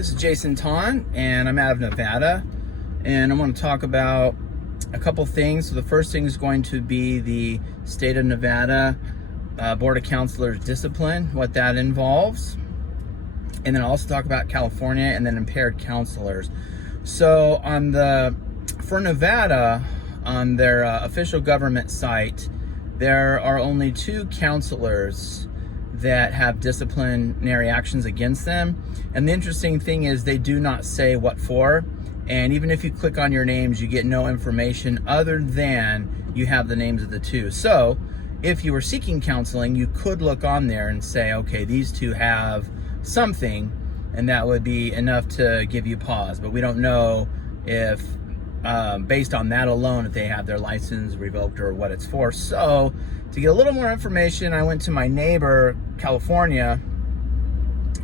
This is Jason Ton, and I'm out of Nevada, and I want to talk about a couple things. So the first thing is going to be the state of Nevada Board of Counselors discipline, what that involves, and then I'll also talk about California and then impaired counselors. So for Nevada, on their official government site, there are only 2 counselors that have disciplinary actions against them. And the interesting thing is they do not say what for. And even if you click on your names, you get no information other than you have the names of the 2. So if you were seeking counseling, you could look on there and say, okay, these 2 have something, and that would be enough to give you pause. But we don't know if, based on that alone, if they have their license revoked or what it's for. So to get a little more information, I went to my neighbor, California,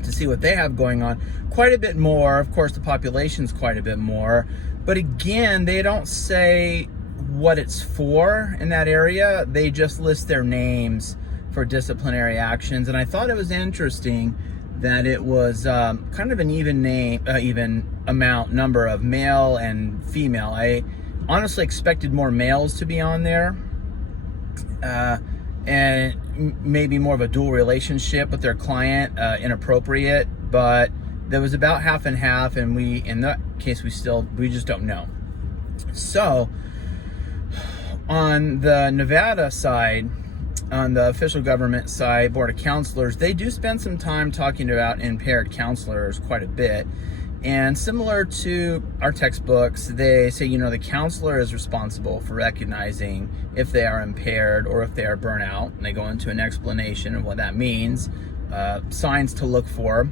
to see what they have going on. Quite a bit more. Of course, the population's quite a bit more. But again, they don't say what it's for in that area. They just list their names for disciplinary actions. And I thought it was interesting that it was kind of an even number of male and female. I honestly expected more males to be on there, and maybe more of a dual relationship with their client, inappropriate, but there was about half and half, and in that case, we just don't know. So on the Nevada side, on the official government side, Board of Counselors, they do spend some time talking about impaired counselors quite a bit. And similar to our textbooks, they say, the counselor is responsible for recognizing if they are impaired or if they are burnout. And they go into an explanation of what that means, signs to look for.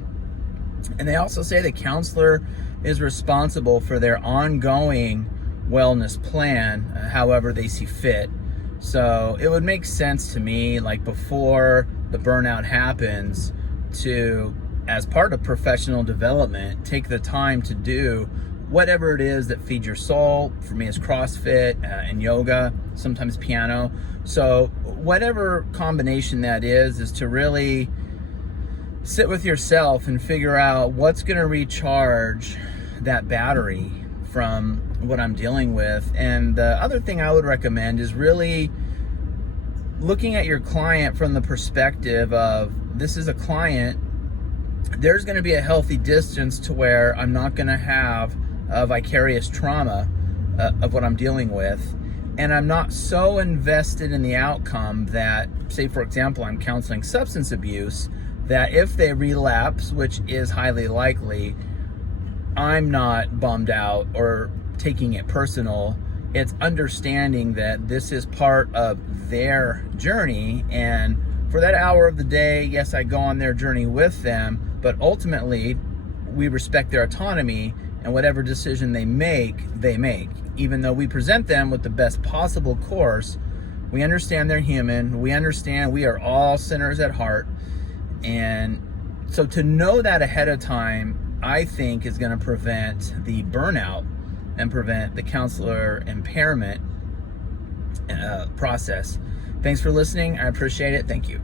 And they also say the counselor is responsible for their ongoing wellness plan, however they see fit. So it would make sense to me, like before the burnout happens, to, as part of professional development, take the time to do whatever it is that feeds your soul. For me, it's CrossFit and yoga, sometimes piano. So whatever combination that is to really sit with yourself and figure out what's going to recharge that battery from what I'm dealing with. And the other thing I would recommend is really looking at your client from the perspective of, this is a client. There's going to be a healthy distance to where I'm not going to have a vicarious trauma of what I'm dealing with. And I'm not so invested in the outcome that, say, for example, I'm counseling substance abuse, that if they relapse, which is highly likely, I'm not bummed out or taking it personal. It's understanding that this is part of their journey, and for that hour of the day, yes, I go on their journey with them, but ultimately we respect their autonomy, and whatever decision they make. Even though we present them with the best possible course, we understand they're human, we understand we are all sinners at heart. And so to know that ahead of time, I think, is going to prevent the burnout and prevent the counselor impairment process. Thanks for listening. I appreciate it. Thank you.